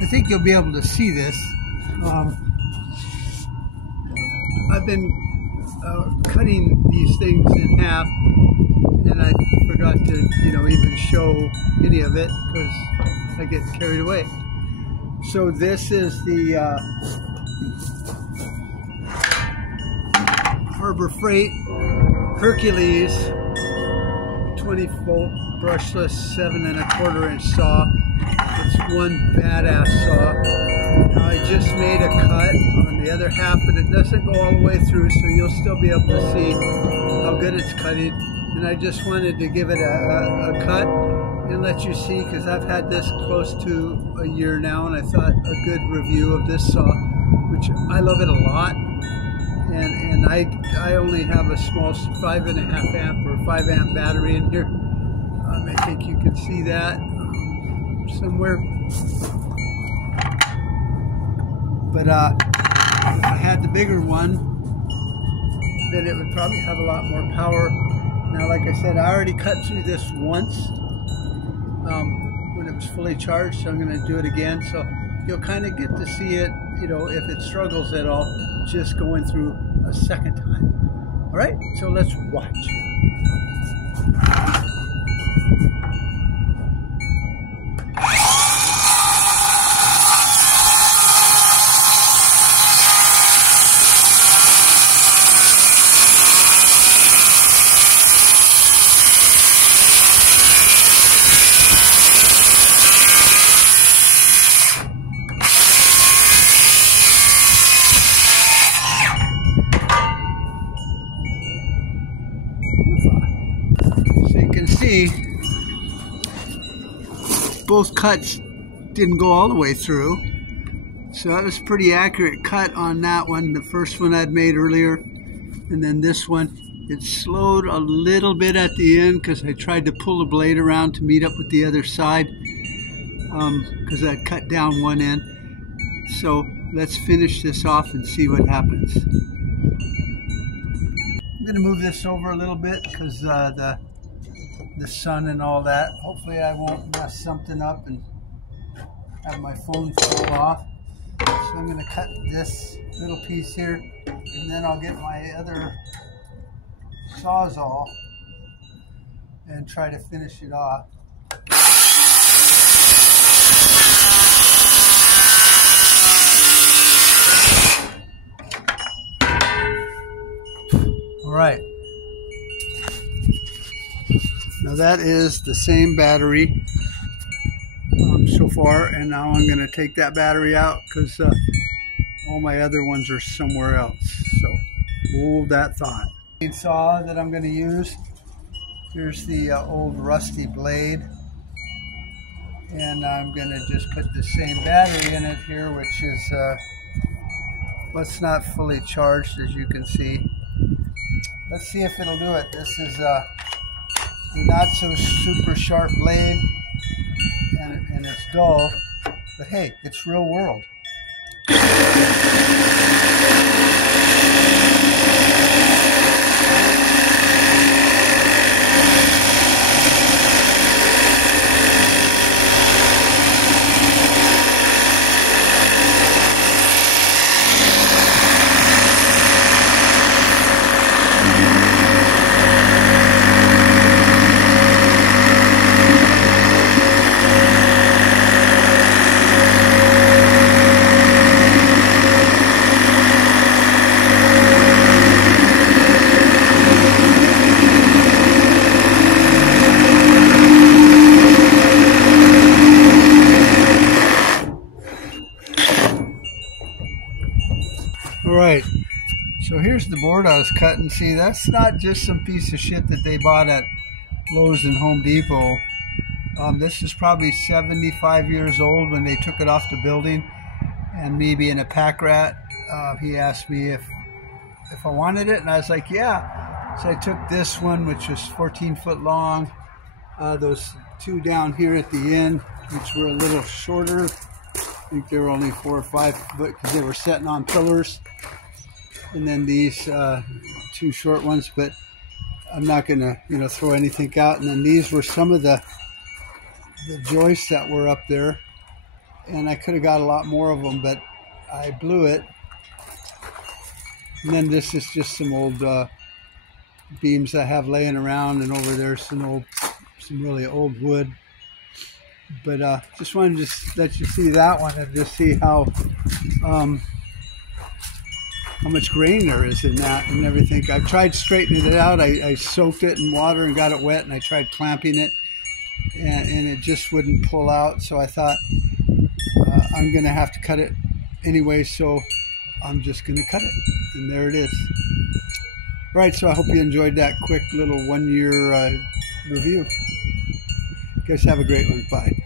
I think you'll be able to see this. I've been cutting these things in half, and I forgot to, even show any of it because I get carried away. So this is the Harbor Freight Hercules 20-volt brushless 7 1/4 inch saw. It's one badass saw. Now I just made a cut on the other half, but it doesn't go all the way through, so you'll still be able to see how good it's cutting. And I just wanted to give it a cut and let you see, because I've had this close to a year now, and I thought a good review of this saw, which I love it a lot. And I only have a small 5.5 amp or 5 amp battery in here. I think you can see that somewhere. But if I had the bigger one, then it would probably have a lot more power. Now, like I said, I already cut through this once when it was fully charged, so I'm going to do it again. So you'll kind of get to see it, if it struggles at all, just going through a second time. All right, so let's watch. See, both cuts didn't go all the way through, so that was pretty accurate cut on that one. The first one I'd made earlier, and then this one, it slowed a little bit at the end because I tried to pull the blade around to meet up with the other side, because I'd cut down one end. So let's finish this off and see what happens. I'm going to move this over a little bit because the sun and all that. Hopefully I won't mess something up and have my phone fall off. So I'm going to cut this little piece here, and then I'll get my other Sawzall and try to finish it off. All right. Now that is the same battery so far, and now I'm going to take that battery out because all my other ones are somewhere else. So hold that thought. Saw that I'm going to use. Here's the old rusty blade, and I'm going to just put the same battery in it here, which is well, it's not fully charged, as you can see. Let's see if it'll do it. This is not so super sharp blade, and it's dull, but hey, it's real world. Alright, so here's the board I was cutting. See, that's not just some piece of shit that they bought at Lowe's and Home Depot. This is probably 75 years old when they took it off the building, and me being a pack rat, he asked me if I wanted it, and I was like, yeah. So I took this one, which was 14 foot long, those two down here at the end, which were a little shorter. I think they were only 4 or 5 foot because they were sitting on pillars. And then these two short ones, but I'm not gonna, throw anything out. And then these were some of the joists that were up there. and I could have got a lot more of them, but I blew it. And then this is just some old beams I have laying around, and over there's some really old wood. But just wanted to just let you see that one and just see how much grain there is in that and everything. I've tried straightening it out. I soaked it in water and got it wet, and I tried clamping it, and it just wouldn't pull out. So I thought I'm going to have to cut it anyway, so I'm just going to cut it. And there it is. All right, so I hope you enjoyed that quick little 1 year review. You guys have a great one. Bye.